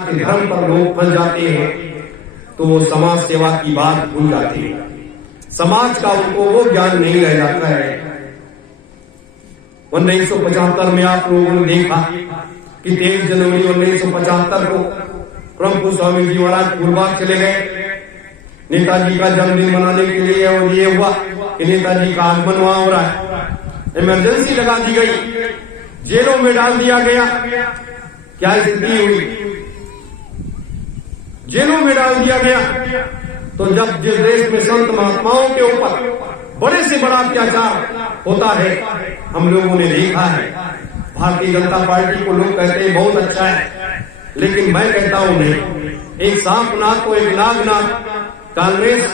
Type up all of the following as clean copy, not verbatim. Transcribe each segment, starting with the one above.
धर्म पर लोग फंस जाते हैं तो वो समाज सेवा की बात भूल जाते हैं। समाज का उनको वो ज्ञान नहीं रह जाता है। 1975 में आप लोगों ने देखा कि 23 जनवरी 1975 को प्रमुख स्वामी जी महाराज फूलबाग चले गए नेताजी का जन्मदिन मनाने के लिए। और ये हुआ कि नेताजी का आगमन वहां हो रहा है, इमरजेंसी लगा दी गई, जेलों में डाल दिया गया। क्या स्थिति हुई? जेलों में डाल दिया गया। तो जब जिस देश में संत महात्माओं के ऊपर बड़े से बड़ा अत्याचार होता है, हम लोगों ने देखा है। भारतीय जनता पार्टी को लोग कहते हैं बहुत अच्छा है, लेकिन मैं कहता हूं नहीं। एक सांप नाक को एक नाग नाक। कांग्रेस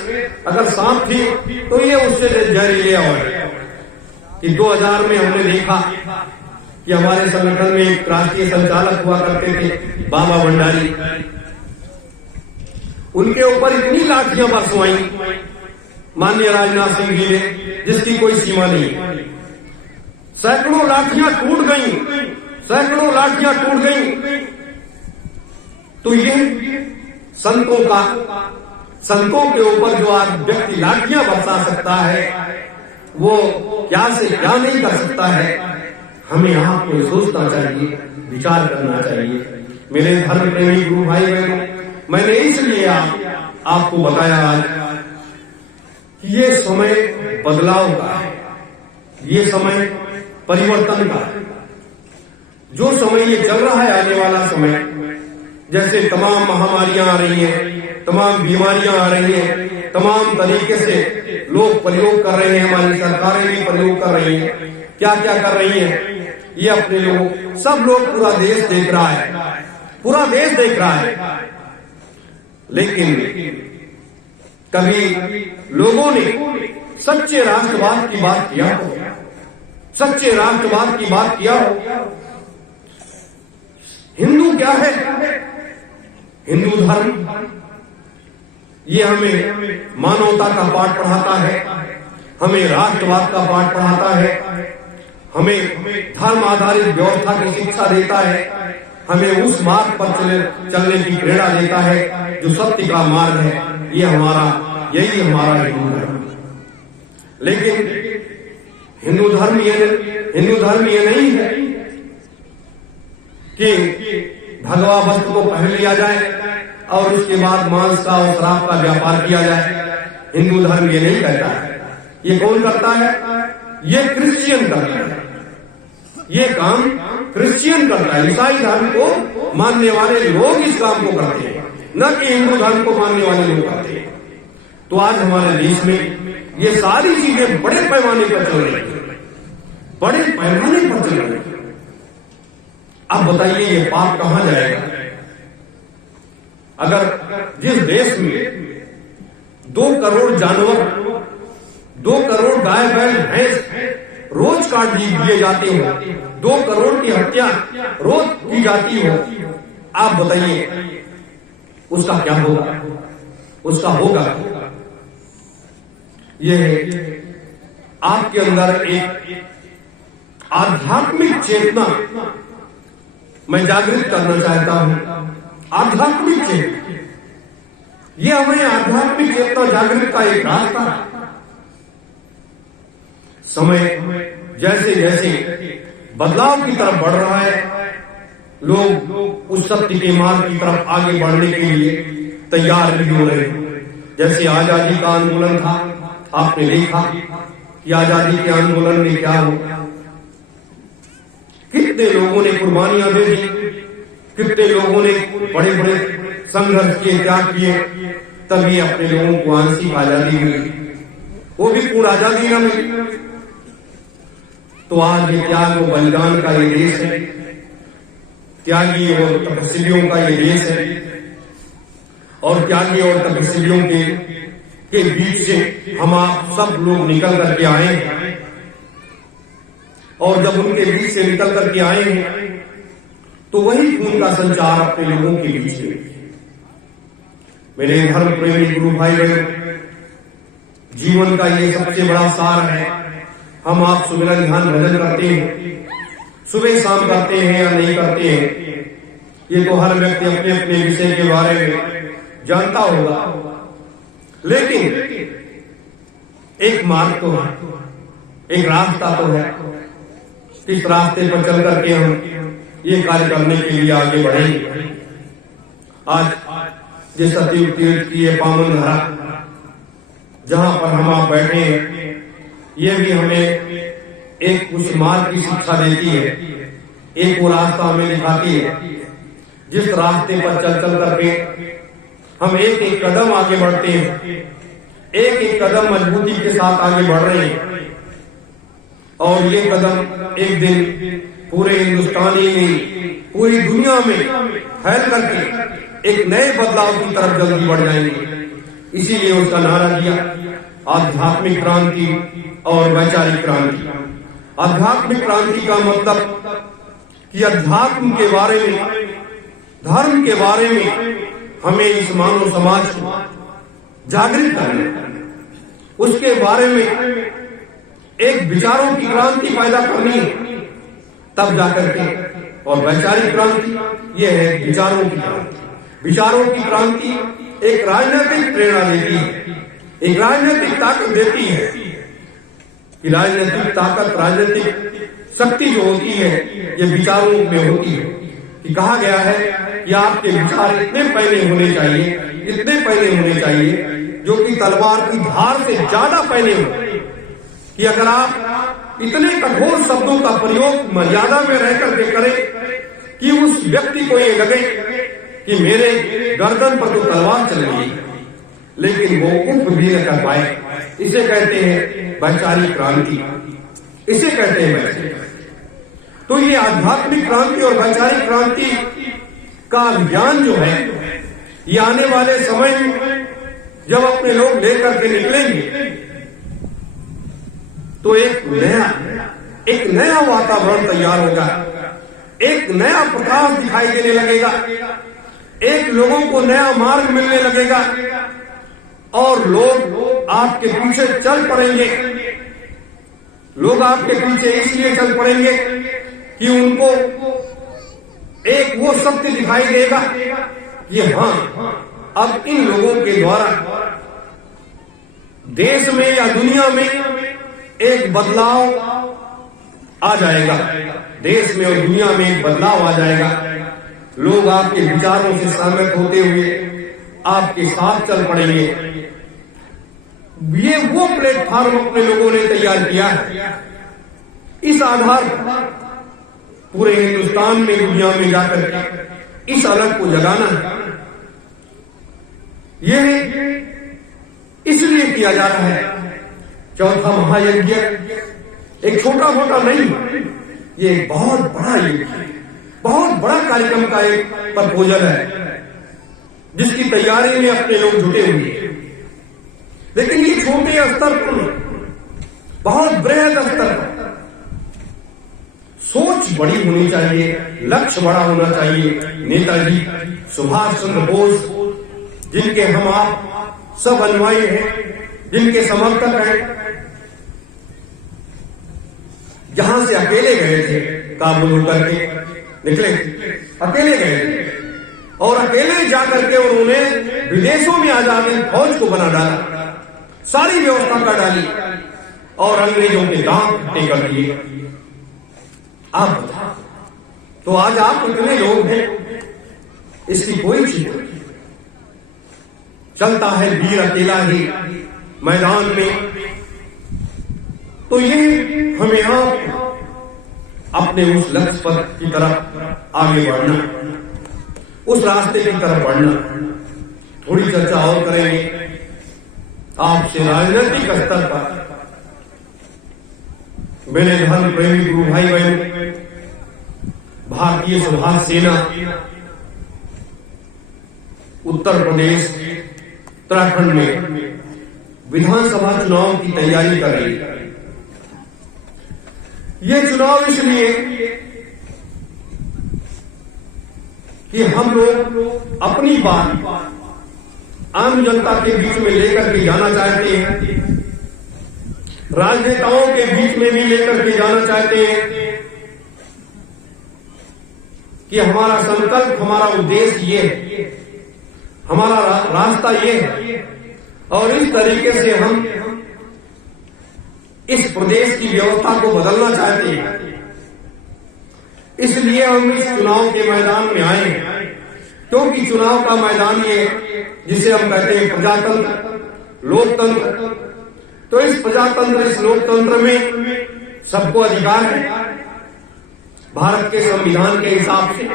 अगर सांप थी तो ये उससे जहरीले और कि 2000 में हमने देखा कि हमारे संगठन में एक राष्ट्रीय संचालक हुआ करते थे बाबा भंडारी, उनके ऊपर इतनी लाठियां बरसवाई माननीय राजनाथ सिंह जी ने जिसकी कोई सीमा नहीं। सैकड़ों लाठियां टूट गई, सैकड़ों लाठियां टूट गई। तो ये संतों के ऊपर जो आज व्यक्ति लाठियां बरसा सकता है वो क्या से क्या नहीं कर सकता है। हमें आपको सोचना चाहिए, विचार करना चाहिए। मेरे धर्म प्रेमी गुरु भाई बहनों, मैंने इसलिए आपको बताया आज कि ये समय बदलाव का है, ये समय परिवर्तन का है। जो समय ये चल रहा है आने वाला समय, जैसे तमाम महामारियां आ रही हैं, तमाम बीमारियां आ रही हैं, तमाम तरीके से लोग प्रयोग कर रहे हैं, हमारी सरकारें भी प्रयोग कर रही हैं। क्या क्या कर रही हैं ये अपने लोग, सब लोग, पूरा देश देख रहा है, पूरा देश देख रहा है। लेकिन कभी लोगों ने सच्चे राष्ट्रवाद की बात किया हो, सच्चे राष्ट्रवाद की बात किया हो। हिंदू क्या है? हिंदू धर्म ये हमें मानवता का पाठ पढ़ाता है, हमें राष्ट्रवाद का पाठ पढ़ाता है, हमें धर्म आधारित व्यवस्था की शिक्षा देता है, हमें उस मार्ग पर चलने की प्रेरणा देता है जो सत्य का मार्ग है। यही हमारा हिंदू धर्म। लेकिन हिंदू धर्म ये नहीं है कि भगवा वस्त्र को पहन लिया जाए और उसके बाद मांस का और शराब का व्यापार किया जाए। हिंदू धर्म ये नहीं कहता है। ये कौन करता है? ये क्रिश्चियन करता है। ये काम क्रिश्चियन करता है। ईसाई धर्म को मानने वाले लोग इस काम को करते हैं, न कि हिंदू धर्म को मानने वाले लोग करते हैं। तो आज हमारे देश में ये सारी चीजें बड़े पैमाने पर चल रही है, बड़े पैमाने पर चल रही है। अब बताइए ये पाप कहां जाएगा? अगर जिस देश में 2 करोड़ जानवर, 2 करोड़ गाय बैल भैंस रोज काट दिए जाते हो, 2 करोड़ की हत्या रोज की जाती हो, आप बताइए उसका क्या होगा? उसका होगा ये आपके अंदर एक आध्यात्मिक चेतना मैं जागृत करना चाहता हूं। आध्यात्मिक चेतना, ये हमें आध्यात्मिक चेतना जागृत का एक रास्ता। समय जैसे जैसे बदलाव की तरफ बढ़ रहा है, लोग उस सत्य के मार्ग की तरफ आगे बढ़ने के लिए तैयार भी हो रहे हैं। जैसे आजादी का आंदोलन था, आपने देखा कि आजादी के आंदोलन में क्या हुआ, कितने लोगों ने कुर्बानियां दे दी, कितने लोगों ने बड़े बड़े संघर्ष किए, त्याग किए, तभी अपने लोगों को आंशिक आजादी मिली, वो भी पूर्ण आजादी न मिली। तो आज ये त्याग और बलिदान का ये देश है, त्यागी और तपस्वियों का ये देश है। और त्यागी और तपस्वियों के बीच से हम आप सब लोग निकल करके आए हैं। और जब उनके बीच से निकल करके आए हैं तो वही खून का संचार अपने लोगों के बीच में। मेरे धर्म प्रेमी गुरु भाई बहन, जीवन का ये सबसे बड़ा सार है। हम आप सुमिरन ध्यान भजन करते हैं, सुबह शाम करते हैं या नहीं करते हैं, ये तो हर व्यक्ति अपने अपने विषय के बारे में जानता होगा, लेकिन एक मार्ग तो है, एक रास्ता तो है। इस रास्ते पर चल करके हम ये कार्य करने के लिए आगे बढ़ेंगे। आज जिस सतयुग तीर्थ की ये पावन धरा जहां पर हम आप बैठे हैं, ये भी हमें एक उस मार्ग की शिक्षा देती है, एक वो रास्ता हमें दिखाती है जिस रास्ते पर चल चल करके हम एक एक कदम आगे बढ़ते हैं, एक एक कदम मजबूती के साथ आगे बढ़ रहे हैं। और ये कदम एक दिन पूरे हिंदुस्तान ही नहीं, पूरी दुनिया में फैल करके एक नए बदलाव की तरफ जल्दी बढ़ जाएंगे। इसीलिए उसका नारा दिया आध्यात्मिक क्रांति और वैचारिक क्रांति। आध्यात्मिक क्रांति का मतलब कि अध्यात्म के बारे में, धर्म के बारे में हमें इस मानव समाज को जागृत करना, उसके बारे में एक विचारों की क्रांति पैदा करनी है, तब जाकर के। और वैचारिक क्रांति ये है विचारों की क्रांति। विचारों की क्रांति एक राजनीतिक प्रेरणा देती है, एक राजनीतिक ताकत देती है कि राजनीतिक ताकत, राजनीतिक शक्ति जो होती है ये विचारों में होती है। कि कहा गया है कि आपके विचार इतने पैने होने चाहिए, इतने पैने होने चाहिए जो कि तलवार की धार से ज्यादा पैने हो, कि अगर आप इतने कठोर शब्दों का प्रयोग मर्यादा में रह करके करें कि उस व्यक्ति को ये लगे कि मेरे गर्दन पर तो तलवार चल रही है, लेकिन वो उठ भी न कर पाए। इसे कहते हैं वैचारिक क्रांति, इसे कहते हैं वैचारिक। तो ये आध्यात्मिक क्रांति और वैचारिक क्रांति का अभियान जो है, ये आने वाले समय में जब अपने लोग लेकर के निकलेंगे तो एक नया वातावरण तैयार होगा, एक नया प्रकाश दिखाई देने लगेगा, एक लोगों को नया मार्ग मिलने लगेगा और लोग आपके पीछे चल पड़ेंगे। लोग आपके पीछे इसलिए चल पड़ेंगे कि उनको एक वो सत्य दिखाई देगा कि हाँ, अब इन लोगों के द्वारा देश में या दुनिया में एक बदलाव आ जाएगा, देश में और दुनिया में एक बदलाव आ जाएगा। लोग आपके विचारों से सहमत होते हुए आपके साथ चल पड़ेंगे। ये वो प्लेटफॉर्म अपने लोगों ने तैयार किया है। इस आधार पर पूरे हिंदुस्तान में, दुनिया में जाकर इस अलग को जगाना है। यह इसलिए किया जा रहा है। चौथा महायज्ञ एक छोटा मोटा नहीं, ये एक बहुत बड़ा यज्ञ, बहुत बड़ा कार्यक्रम का एक प्रपोजल है जिसकी तैयारी में अपने लोग जुटे हुए हैं। लेकिन ये छोटे स्तर पर, बहुत बृहद स्तर पर सोच बड़ी होनी चाहिए, लक्ष्य बड़ा होना चाहिए। नेताजी सुभाष चंद्र बोस, जिनके हम आप सब अनुयायी हैं, जिनके समर्थक हैं, जहां से अकेले गए थे, काबुल होकर के निकले, अकेले गए थे और अकेले जाकर के उन्होंने विदेशों में आजादी फौज को बना डाला, सारी व्यवस्था कर डाली और अंग्रेजों के दांत खट्टे कर दिए। आप बता, तो आज आप इतने लोग हैं, इसकी कोई चिंता नहीं। चलता है वीर अकेला ही मैदान में। तो ये हमें आप अपने उस लक्ष्य पर की तरफ आगे बढ़ना, उस रास्ते की तरफ बढ़ना। थोड़ी चर्चा और करेंगे आपसे राजनीतिक स्तर पर। मेरे धर्म प्रेमी गुरु भाई बहन, भारतीय सुभाष सेना उत्तर प्रदेश उत्तराखंड में विधानसभा चुनाव की तैयारी कर रही है। ये चुनाव इसलिए कि हम लोग अपनी बात आम जनता के बीच में लेकर के जाना चाहते हैं, राजनेताओं के बीच में भी लेकर के जाना चाहते हैं कि हमारा संकल्प, हमारा उद्देश्य ये है, हमारा रास्ता ये है, और इस तरीके से हम इस प्रदेश की व्यवस्था को बदलना चाहते हैं। इसलिए हम इस चुनाव के मैदान में आए हैं, क्योंकि चुनाव का मैदान ये जिसे हम कहते हैं प्रजातंत्र, लोकतंत्र। तो इस प्रजातंत्र, इस लोकतंत्र में सबको अधिकार है भारत के संविधान के हिसाब से।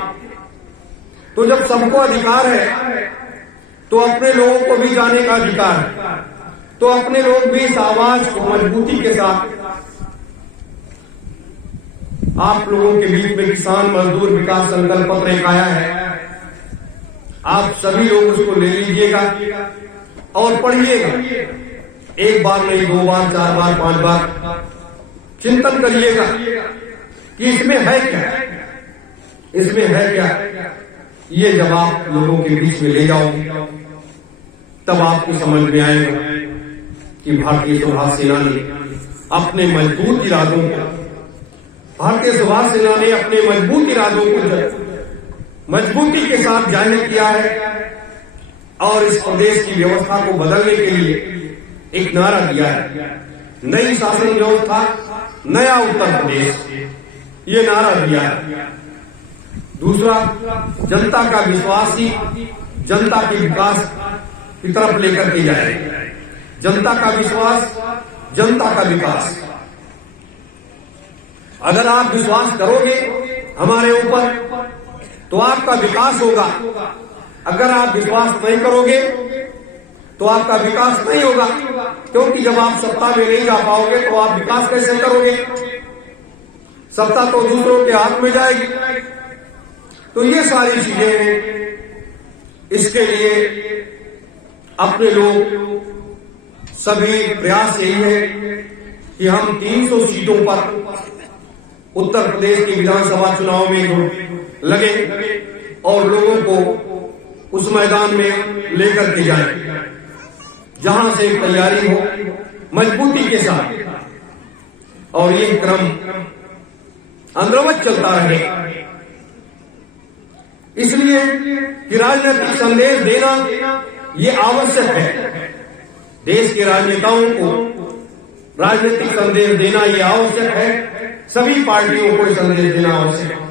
तो जब सबको अधिकार है तो अपने लोगों को भी जाने का अधिकार है। तो अपने लोग भी इस आवाज को मजबूती के साथ आप लोगों के बीच में किसान मजदूर विकास संकल्प पत्र एक आया है, आप सभी लोग उसको ले लीजिएगा और पढ़िएगा। एक बार नहीं, 2 बार, 4 बार, 5 बार चिंतन करिएगा कि इसमें है क्या, इसमें है क्या। ये जब आप लोगों के बीच में ले जाओगे तब आपको समझ में आएगा कि भारतीय सुभाष सेना ने अपने मजबूत इरादों को, भारतीय सुभाष सेना ने अपने मजबूत इरादों को मजबूती के साथ जाहिर किया है और इस प्रदेश की व्यवस्था को बदलने के लिए एक नारा दिया है, नई शासन व्यवस्था, नया उत्तर प्रदेश, ये नारा दिया है। दूसरा, जनता का विश्वास ही जनता के विकास की तरफ लेकर के जाए। जनता का विश्वास, जनता का विकास। अगर आप विश्वास करोगे हमारे ऊपर तो आपका विकास होगा। अगर आप विश्वास नहीं करोगे तो आपका विकास नहीं होगा, क्योंकि जब आप सत्ता में नहीं जा पाओगे तो आप विकास कैसे करोगे? सत्ता तो दूसरों के हाथ में जाएगी। तो ये सारी चीजें हैं। इसके लिए अपने लोग सभी प्रयास यही है कि हम 300 सीटों पर उत्तर प्रदेश के विधानसभा चुनाव में लगे और लोगों को उस मैदान में लेकर के जाए, जहां से तैयारी हो मजबूती के साथ, और ये क्रम अंदरवत चलता रहे। इसलिए कि राजनीतिक संदेश देना ये आवश्यक है। देश के राजनेताओं को राजनीतिक संदेश देना ये आवश्यक है। सभी पार्टियों को संदेश देना आवश्यक है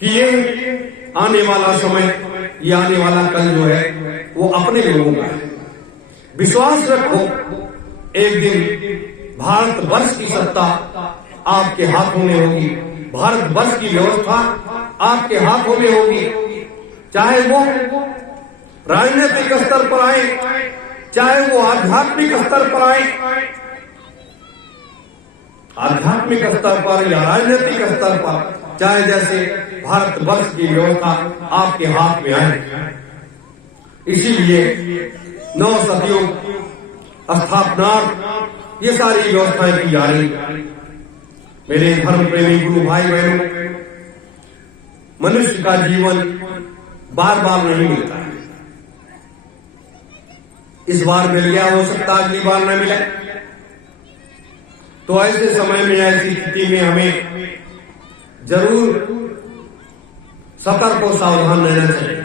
कि ये आने वाला समय, ये आने वाला कल जो है वो अपने लोगों का है। विश्वास रखो, एक दिन भारतवर्ष की सत्ता आपके हाथों में होगी, भारतवर्ष की व्यवस्था आपके हाथों में होगी। चाहे वो राजनीतिक स्तर पर आए, चाहे वो आध्यात्मिक स्तर पर आए, आध्यात्मिक स्तर पर या राजनीतिक स्तर पर, चाहे जैसे भारतवर्ष की व्यवस्था आपके हाथ में आए। इसीलिए नव सतयुग स्थापनार्थ ये सारी व्यवस्थाएं की जा रही। मेरे धर्म प्रेमी गुरु भाई बहनों, मनुष्य का जीवन बार बार नहीं मिलता है। इस बार मिल गया, हो सकता अगली बार न मिले। तो ऐसे समय में, ऐसी स्थिति में हमें जरूर सतर्क और सावधान रहना चाहिए।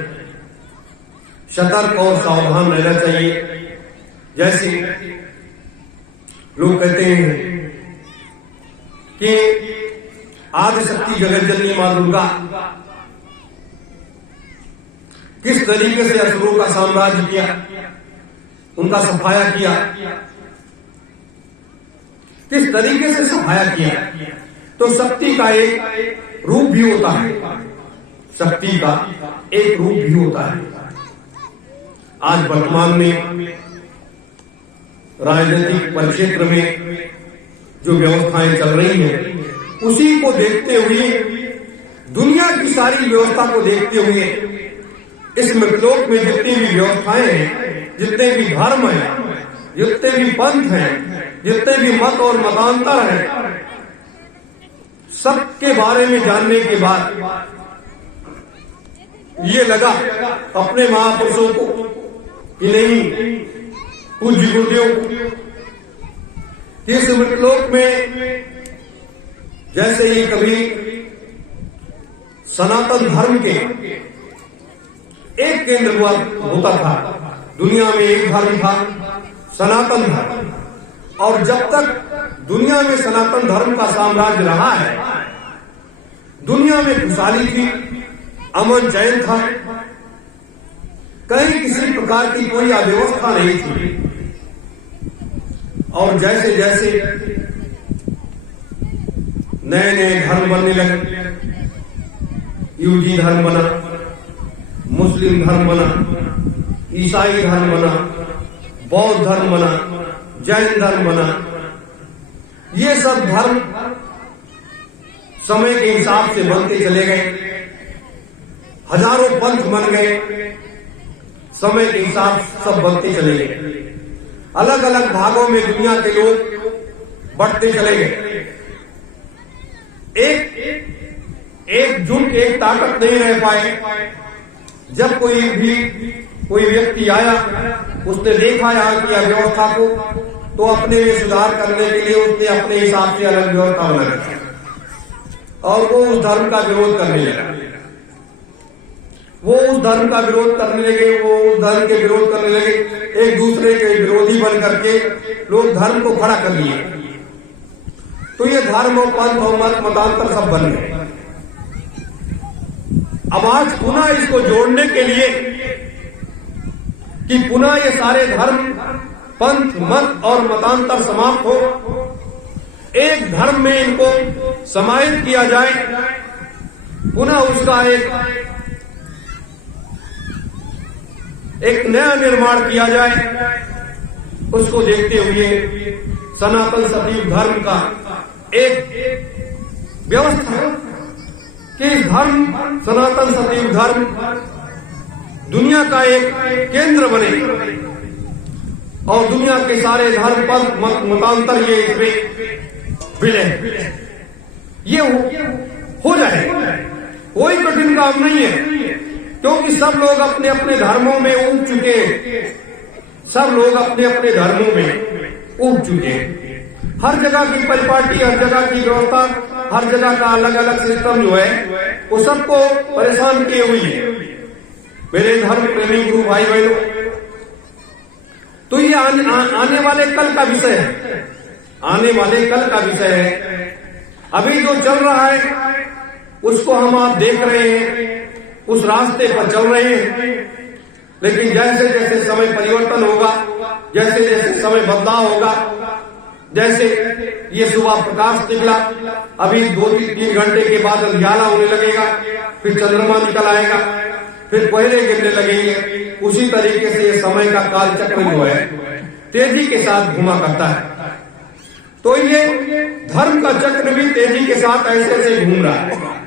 सतर्क और सावधान रहना चाहिए। जैसे लोग कहते हैं कि आदिशक्ति जगत जननी मां दुर्गा किस तरीके से असुरों का साम्राज्य किया, उनका सफाया किया, किस तरीके से सफाया किया। तो शक्ति का एक रूप भी होता है, शक्ति का एक रूप भी होता है। आज वर्तमान में राजनीतिक परिक्षेत्र में जो व्यवस्थाएं चल रही हैं, उसी को देखते हुए, दुनिया की सारी व्यवस्था को देखते हुए, इस मृतलोक में जितनी भी व्यवस्थाएं हैं, जितने भी धर्म हैं, जितने भी पंथ हैं, जितने भी मत और मतांतर हैं, सबके बारे में जानने के बाद ये लगा अपने महापुरुषों को कि नहीं, पूज्य गुरुदेव कि इस मृतलोक में जैसे ये कभी सनातन धर्म के एक केंद्र हुआ होता था। दुनिया में एक धर्म था, सनातन धर्म। और जब तक दुनिया में सनातन धर्म का साम्राज्य रहा है, दुनिया में खुशहाली थी, अमन चैन था, कहीं किसी प्रकार की कोई अव्यवस्था नहीं थी। और जैसे जैसे नए नए धर्म बनने लगे, यहूदी धर्म बना, मुस्लिम धर्म बना, ईसाई धर्म बना, बौद्ध धर्म बना, जैन धर्म बना, ये सब धर्म समय के हिसाब से बनते चले गए। हजारों पंथ बन गए, समय के हिसाब से सब बनते चले गए। अलग अलग भागों में दुनिया के लोग बढ़ते चले गए। एकजुट एक ताकत नहीं रह पाए। जब कोई व्यक्ति आया, उसने देखा यहाँ की अव्यवस्था को, तो अपने में सुधार करने के लिए उसने अपने हिसाब से अलग व्यवस्था बना रखी और वो उस धर्म का विरोध करने लगा। वो उस धर्म का विरोध करने लगे, वो उस धर्म के विरोध करने लगे। एक दूसरे के विरोधी बन करके लोग धर्म को खड़ा कर लिए। तो ये धर्म और पंथ और मतांतर सब बन गए। अब आज पुनः इसको जोड़ने के लिए कि पुनः ये सारे धर्म, पंथ, मत और मतांतर समाप्त हो, एक धर्म में इनको समाहित किया जाए, पुनः उसका एक नया निर्माण किया जाए, उसको देखते हुए सनातन सतीव धर्म का एक व्यवस्था कि धर्म, सनातन सतीव धर्म दुनिया का एक केंद्र बने और दुनिया के सारे धर्म, पंथ, मतांतर ये इसमें विलय, ये हो जाए। कोई कठिन काम नहीं है, क्योंकि सब लोग अपने अपने धर्मों में उग चुके हैं। सब लोग अपने अपने धर्मों में उग चुके हैं। हर जगह की परिपाटी, हर जगह की व्यवस्था, हर जगह का अलग अलग सिस्टम जो है वो सबको परेशान किए हुई है। मेरे धर्म प्रेमी गुरु भाई बहनों, तो ये आने वाले कल का विषय है। आने वाले कल का विषय है। अभी जो चल रहा है उसको हम आप देख रहे हैं, उस रास्ते पर चल रहे हैं। लेकिन जैसे जैसे समय परिवर्तन होगा, जैसे जैसे समय बदलाव होगा, जैसे ये सुबह प्रकाश निकला, अभी 2-3 घंटे के बाद अंधियाला होने लगेगा, फिर चंद्रमा निकल आएगा, फिर कोयले गिरने लगेंगे। उसी तरीके से ये समय का काल चक्र जो है तेजी के साथ घुमा करता है। तो ये धर्म का चक्र भी तेजी के साथ ऐसे ऐसे घूम रहा है।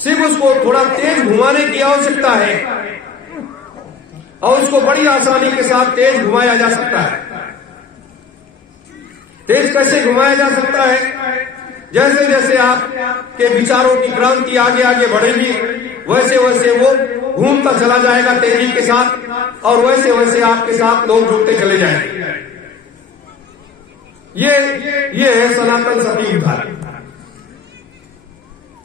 सिर्फ उसको थोड़ा तेज घुमाने की आवश्यकता है और उसको बड़ी आसानी के साथ तेज घुमाया जा सकता है। तेज कैसे घुमाया जा सकता है? जैसे जैसे आपके विचारों की क्रांति आगे आगे बढ़ेगी, वैसे वैसे वो घूमता चला जाएगा तेजी के साथ, और वैसे वैसे आपके साथ लोग जुड़ते चले जाएंगे। ये है सनातन सतीव धर्म,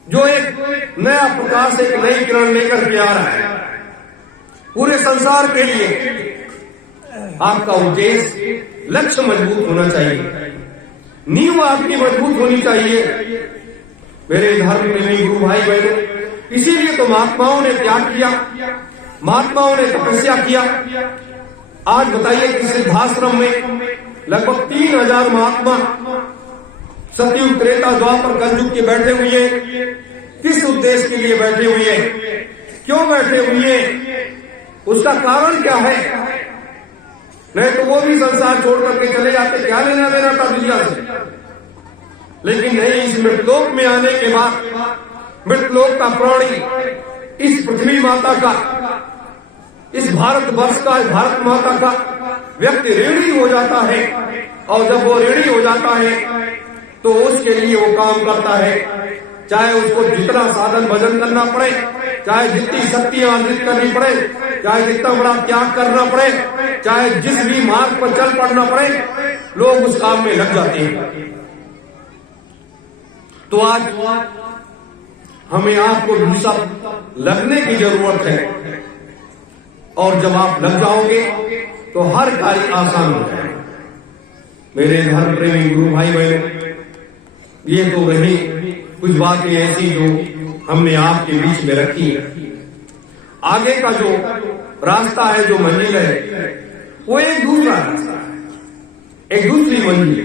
जो एक नया प्रकाश, एक नई किरण लेकर के आ रहा है पूरे संसार के लिए। आपका उद्देश्य, लक्ष्य मजबूत होना चाहिए, नींव आपकी मजबूत होनी चाहिए। मेरे धर्म प्रेमी गुरु भाई बहनों, इसीलिए तो महात्माओं ने त्याग किया, महात्माओं ने तपस्या किया। आज बताइए कि सिद्धाश्रम में लगभग 3000 महात्मा सतयुग, त्रेता, द्वापर, कलयुग के बैठे हुए हैं। किस उद्देश्य के लिए बैठे हुए हैं? क्यों बैठे हुए हैं? उसका कारण क्या है? नहीं तो वो भी संसार छोड़ करके चले जाते, क्या लेना देना था दुनिया से। लेकिन नहीं, इस मृतलोक में आने के बाद मृतलोक का प्राणी, इस पृथ्वी माता का, इस भारत वर्ष का, इस भारत माता का व्यक्ति ऋणी हो जाता है। और जब वो ऋणी हो जाता है तो उसके लिए वो काम करता है, चाहे उसको जितना साधन भजन करना पड़े, चाहे जितनी शक्तियां अर्जित करनी पड़े, चाहे जितना बड़ा त्याग करना पड़े, चाहे जिस भी मार्ग पर चल पड़ना पड़े, लोग उस काम में लग जाते हैं। तो आज हमें आपको भी सब लगने की जरूरत है, और जब आप लग जाओगे तो हर कार्य आसान हो जाएगा। मेरे धर्म प्रेमी गुरु भाई बहनों, ये तो रही कुछ बातें ऐसी जो हमने आपके बीच में रखी है। आगे का जो रास्ता है, जो मंजिल है, वो एक दूसरा रास्ता है, एक दूसरी मंजिल।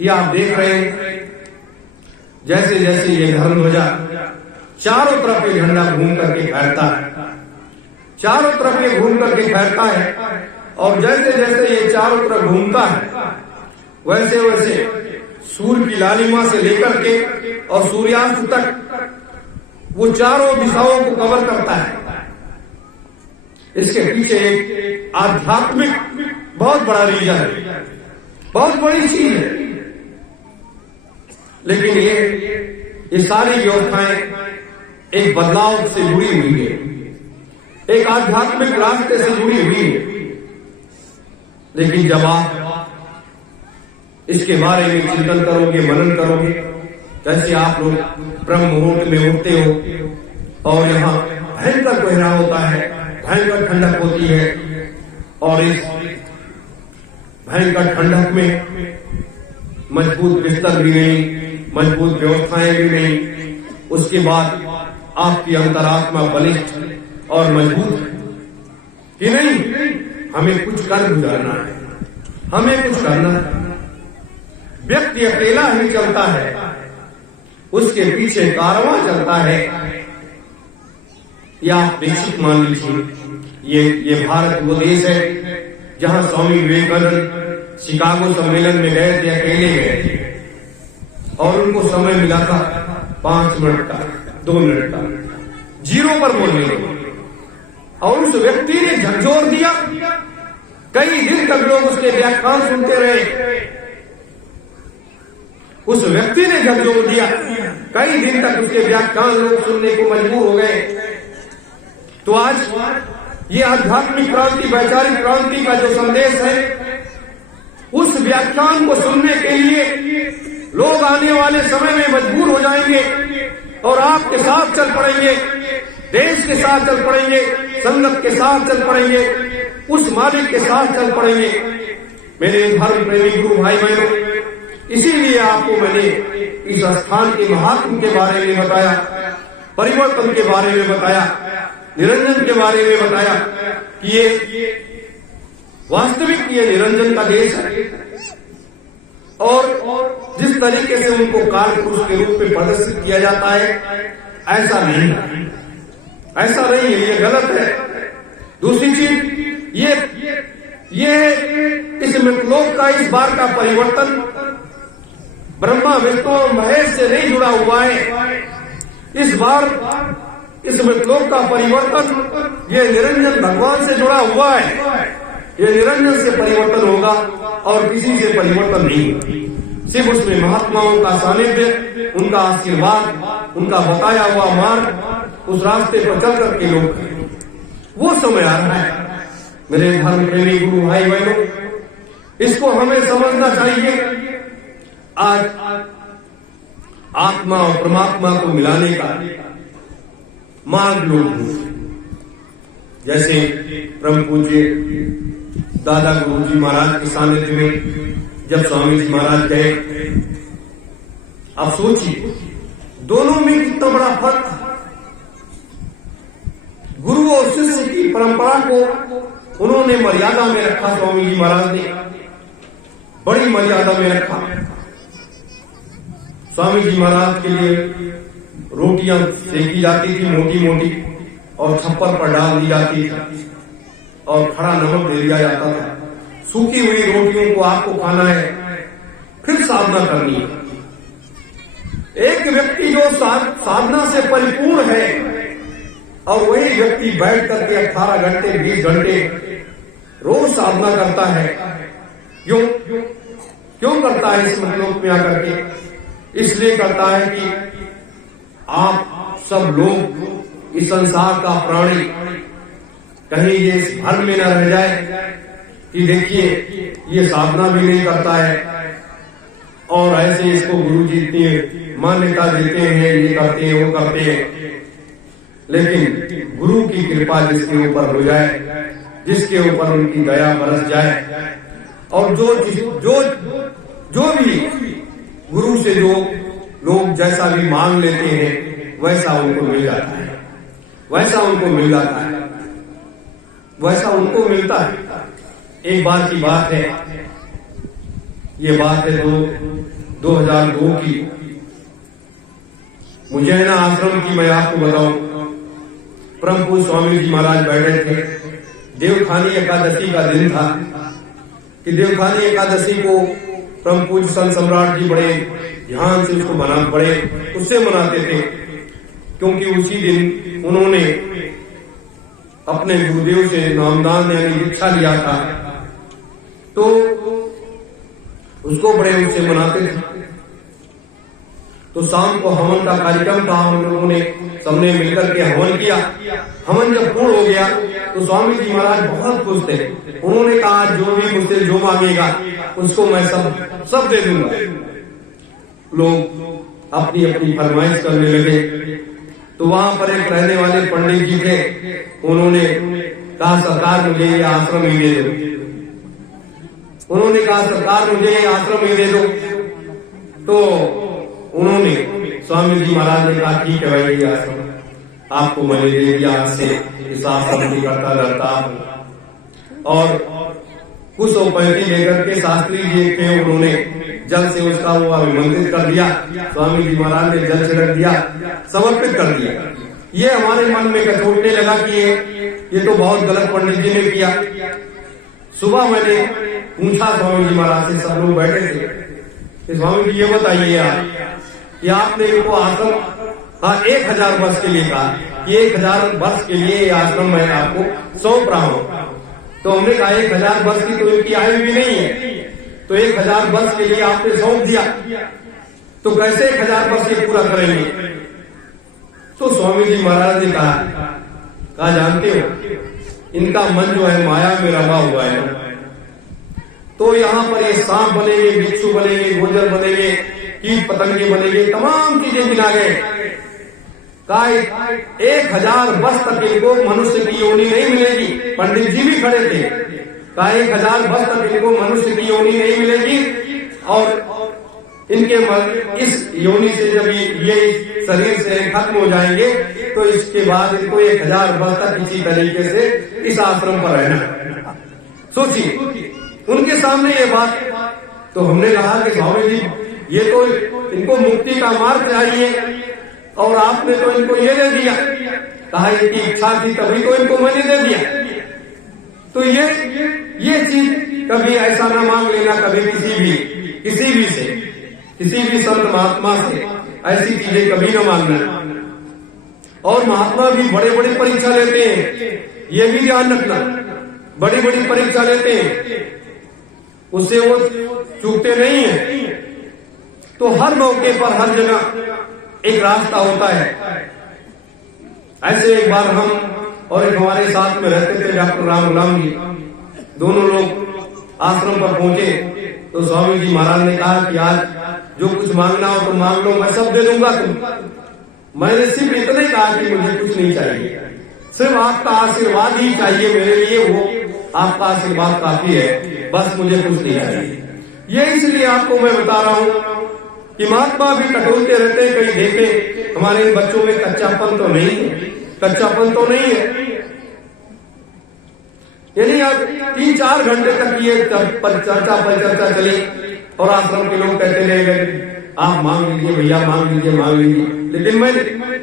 ये आप देख रहे हैं, जैसे जैसे ये धर्म ध्वजा चारों तरफ ये झंडा घूम करके फैलता है, चारों तरफ ये घूम करके फैलता है, और जैसे जैसे ये चारों तरफ घूमता है, वैसे वैसे सूर्य की लालिमा से लेकर के और सूर्यास्त तक वो चारों दिशाओं को कवर करता है। इसके पीछे एक आध्यात्मिक बहुत बड़ा रीजन है, बहुत बड़ी चीज है। लेकिन ये सारी व्यवस्थाएं एक बदलाव से जुड़ी हुई है, एक आध्यात्मिक रास्ते से जुड़ी हुई है। लेकिन जब आप इसके बारे में चिंतन करोगे, मनन करोगे, जैसे आप लोग ब्रह्म मुहूर्त में उठते हो और यहाँ भयंकर कोहरा होता है, भयंकर ठंडक होती है, और इस भयंकर ठंडक में मजबूत बिस्तर भी नहीं, मजबूत व्यवस्थाएं भी नहीं, उसके बाद आपकी अंतरात्मा बलिष्ठ और मजबूत है कि नहीं, हमें कुछ कर गुजारना है, हमें कुछ करना है। व्यक्ति अकेला ही चलता है, उसके पीछे कारवां चलता है। या आप निश्चित मान लीजिए, ये भारत वो देश है जहां स्वामी विवेकानंद शिकागो सम्मेलन में गए थे, अकेले गए थे, और उनको समय मिला था 5 मिनट का, 2 मिनट का, जीरो पर बोलने को, और उस व्यक्ति ने झकझोर दिया। कई दिन तक लोग उसके व्याख्यान सुनते रहे, उस व्यक्ति ने झकझोर दिया, कई दिन तक उसके व्याख्यान लोग सुनने को मजबूर हो गए। तो आज ये आध्यात्मिक क्रांति, वैचारिक क्रांति का जो संदेश है, उस व्याख्यान को सुनने के लिए लोग आने वाले समय में मजबूर हो जाएंगे और आपके साथ चल पड़ेंगे, देश के साथ चल पड़ेंगे, संगत के साथ चल पड़ेंगे, उस मालिक के साथ चल पड़ेंगे। मेरे धर्म प्रेमी गुरु भाई बहनों, इसीलिए आपको मैंने इस स्थान के महात्म के बारे में बताया, परिवर्तन के बारे में बताया, निरंजन के बारे में बताया कि ये वास्तविक ये निरंजन का देश है, और जिस तरीके से उनको काल पुरुष के रूप में प्रदर्शित किया जाता है, ऐसा नहीं है, ऐसा नहीं है, ये गलत है। दूसरी चीज, ये इस मृतलोक का इस बार का परिवर्तन ब्रह्मा विष्णु और महेश से नहीं जुड़ा हुआ है। इस बार इस मृतलोक का परिवर्तन ये निरंजन भगवान से जुड़ा हुआ है। ये निरंजन से परिवर्तन होगा और किसी से परिवर्तन नहीं होगा। सिर्फ उसमें महात्माओं का सानिध्य, उनका आशीर्वाद, उनका बताया हुआ मार्ग, उस रास्ते पर चल करके लोग वो समय आ रहा है। मेरे धर्म प्रेमी गुरु भाई बहनों, इसको हमें समझना चाहिए। आज आत्मा और परमात्मा को मिलाने का मार्ग लोग, जैसे परम पूज्य दादा गुरु जी महाराज के सानिध्य में जब स्वामी जी महाराज गए, आप सोचिए दोनों में कितना बड़ा फर्क था। गुरु और शिष्य की परंपरा को उन्होंने मर्यादा में रखा, स्वामी जी महाराज ने बड़ी मर्यादा में रखा। स्वामी जी महाराज के लिए रोटियां सेकी जाती थी मोटी मोटी, और छप्पर पर डाल दी जाती थी, और खड़ा नमक दे दिया जाता था। सूखी हुई रोटियों को आपको खाना है, फिर साधना करनी है। एक व्यक्ति जो साधना से परिपूर्ण है, और वही व्यक्ति बैठ करके 18 घंटे 20 घंटे रोज साधना करता है। क्यों करता है इस मतलब में आकर के? इसलिए करता है कि आप सब लोग, इस संसार का प्राणी, कहीं ये इस भ्रम में न रह जाए कि देखिए ये साधना भी नहीं करता है, और ऐसे इसको गुरु जी इतनी मान्यता देते हैं, ये करते हैं, वो करते हैं, लेकिन गुरु की कृपा जिसके ऊपर हो जाए, जिसके ऊपर उनकी दया बरस जाए, और जो भी गुरु से जो लोग जैसा भी मांग लेते हैं वैसा उनको मिल जाता है, वैसा उनको मिल जाता है, वैसा उनको मिलता है। एक बार की बात है, ये बात है 2002 की, मुझैना आश्रम की। मैं आपको बताऊं, परम पूज्य स्वामी जी महाराज बैठे थे, देवखानी एकादशी का दिन था कि देवखानी एकादशी को परम पूज्य संत सम्राट जी बड़े ध्यान से उसको उससे मनाते थे, क्योंकि उसी दिन उन्होंने अपने गुरुदेव से नामदान यानी दीक्षा लिया था, तो उसको बड़े उससे मनाते थे। तो शाम को हवन का कार्यक्रम था, उन लोगों ने सबने मिलकर के हवन किया। हवन जब पूर्ण हो गया तो स्वामी जी महाराज बहुत खुश थे। उन्होंने कहा, जो भी मुझसे जो मांगेगा उसको मैं सब दे दूंगा। लोग अपनी अपनी फरमाइश करने लगे। तो वहां पर एक रहने वाले पंडित जी थे, उन्होंने कहा, सरकार मुझे ये आश्रम ही दे दो। उन्होंने कहा, सरकार मुझे ये आश्रम ही दे दो। तो उन्होंने स्वामी जी महाराज ने कहा, ठीक है भाई, ये आश्रम आपको मैंने दे दिया। आज से इस आश्रम की करता रहता। और कुछ पैंती लेकर के शास्त्री जी थे, उन्होंने जल से उसका वो अभिमंत्रित कर दिया। स्वामी जी महाराज ने जल छिड़क दिया, समर्पित कर दिया। ये हमारे मन में कचोटने लगा कि ये तो बहुत गलत पंडित जी ने किया। सुबह मैंने पूछा स्वामी जी महाराज से, सब लोग बैठे थे, कि स्वामी जी ये बताइए आप कि आपने इनको आश्रम 1000 वर्ष के लिए कहा कि 1000 वर्ष के लिए ये आश्रम मैं आपको सौंप रहा हूँ। तो हमने कहा 1000 वर्ष की तो इनकी आयु भी नहीं है, तो 1000 वर्ष के लिए आपने सौंप दिया, तो कैसे 1000 वर्ष ये पूरा करेंगे? तो स्वामी जी महाराज ने कहा जानते हो, इनका मन जो है माया में रमा हुआ है। तो यहाँ पर ये सांप बनेंगे, बिच्छू बनेंगे, गोजर बनेंगे, कीट पतंगे बनेंगे, तमाम चीजें गिना गए। कहा 1000 वर्ष तक इनको मनुष्य की योनि नहीं मिलेगी। पंडित जी भी खड़े थे। कहा 1000 वर्ष तक इनको मनुष्य की योनि नहीं मिलेगी, और इनके इस योनि से जब ये शरीर से खत्म हो जाएंगे तो इसके बाद इनको 1000 वर्ष तक इसी तरीके से इस आश्रम पर रहना। सोचिए, उनके सामने ये बात। तो हमने कहा कि स्वामी जी, ये तो इनको मुक्ति का मार्ग चाहिए और आपने तो इनको ये दे दिया। कहा इनकी इच्छा थी तभी तो इनको मैंने दे दिया। तो ये चीज कभी ऐसा ना मांग लेना, कभी किसी भी संत महात्मा से ऐसी चीजें कभी न मांगना। और महात्मा भी बड़े बड़ी परीक्षा लेते हैं, ये भी ध्यान रखना, बड़ी बड़ी परीक्षा लेते हैं, उससे वो चूकते नहीं है। तो हर मौके पर हर जगह एक रास्ता होता है। ऐसे एक बार हम और एक हमारे साथ में रहते थे डॉक्टर राम गुलाम जी, दोनों लोग आश्रम पर पहुंचे। तो स्वामी जी महाराज ने कहा कि आज जो कुछ मांगना हो तो मांग लो, मैं सब दे दूंगा तुम। मैंने सिर्फ इतना ही कहा कि मुझे कुछ नहीं चाहिए, सिर्फ आपका आशीर्वाद ही चाहिए मेरे लिए, वो आपका आशीर्वाद काफी है, बस मुझे कुछ नहीं चाहिए। ये इसलिए आपको मैं बता रहा हूँ कि महात्मा भी टटोलते रहते हैं, कहीं देखे हमारे इन बच्चों में कच्चापन तो नहीं है। यानी अब 3-4 घंटे तक ये चर्चा चली और आश्रम के लोग कहते रह गए, आप मांग लीजिए भैया, मांग लीजिए। लेकिन मैं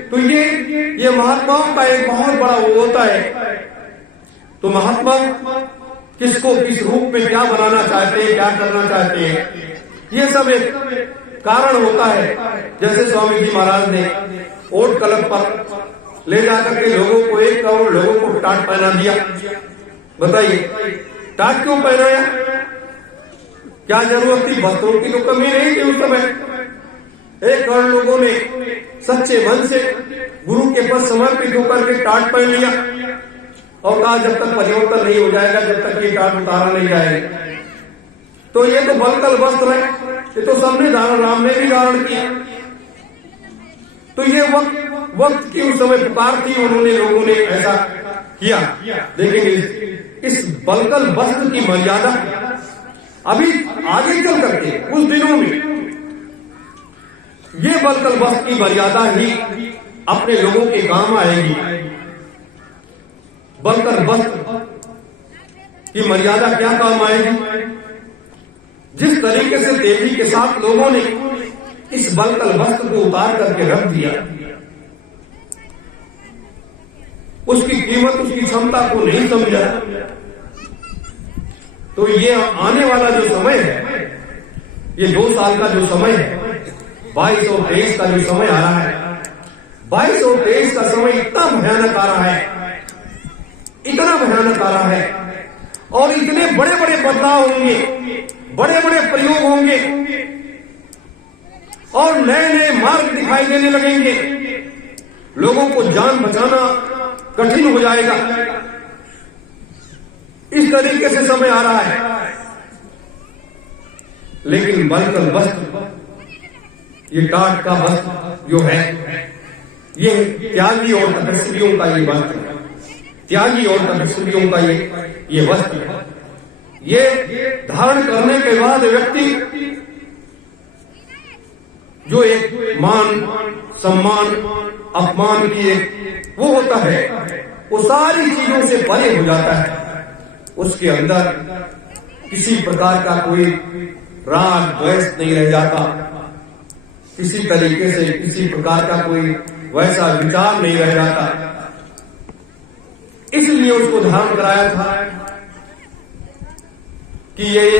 तो ये महात्माओं का एक बहुत बड़ा वो होता है। तो महात्मा किसको किस रूप में क्या बनाना चाहते हैं, क्या करना चाहते हैं, ये सब एक कारण होता है। जैसे स्वामी जी महाराज ने ओट कलप पर ले जाकर के लोगों को 1 करोड़ लोगों को टाट पहना दिया। बताइए टाट क्यों पहनाया? क्या जरूरत थी? वस्त्रों की तो कमी नहीं थी उस समय। 1 करोड़ लोगों ने सच्चे मन से गुरु के पास समर्पित होकर के टाट पहन लिया और कहा जब तक परिवर्तन नहीं हो जाएगा, जब तक ये टाट उतारा नहीं जाएगा। तो ये तो बलकल वस्त्र है, ये तो सबने धारण, राम ने भी धारण किया। तो ये वक्त की उस समय पुकार थी, उन्होंने लोगों ने ऐसा किया। लेकिन इस बलकल वस्त्र की मर्यादा अभी आगे चल करके उस दिनों में ये बलकल वस्त्र की मर्यादा ही अपने लोगों के काम आएगी। बलकल वस्त्र की मर्यादा क्या काम आएगी? जिस तरीके से तेजी के साथ लोगों ने इस बलकल वस्त्र को उतार करके रख दिया, उसकी कीमत, उसकी क्षमता को नहीं समझा, तो ये आने वाला जो समय है, ये 2 साल का जो समय है, 22 और 23 का जो समय आ रहा है, 22 और 23 का समय इतना भयानक आ रहा है, इतना भयानक आ रहा है, और इतने बड़े बड़े बदलाव होंगे, बड़े बड़े प्रयोग होंगे, और नए नए मार्ग दिखाई देने लगेंगे। लोगों को जान बचाना कठिन हो जाएगा। इस तरीके से समय आ रहा है। लेकिन बलकल वस्त्र, ये टाट का वस्त्र जो है, ये त्यागी और तपस्वियों का ये वस्त्र है। त्यागी और तपस्वियों का ये वस्त्र है। ये धारण करने के बाद व्यक्ति जो एक मान, सम्मान, अपमान की एक वो होता है, वो सारी चीजों से परे हो जाता है। उसके अंदर किसी प्रकार का कोई राग द्वेष नहीं रह जाता, किसी तरीके से किसी प्रकार का कोई वैसा विचार नहीं रह जाता। इसलिए उसको धारण कराया था कि ये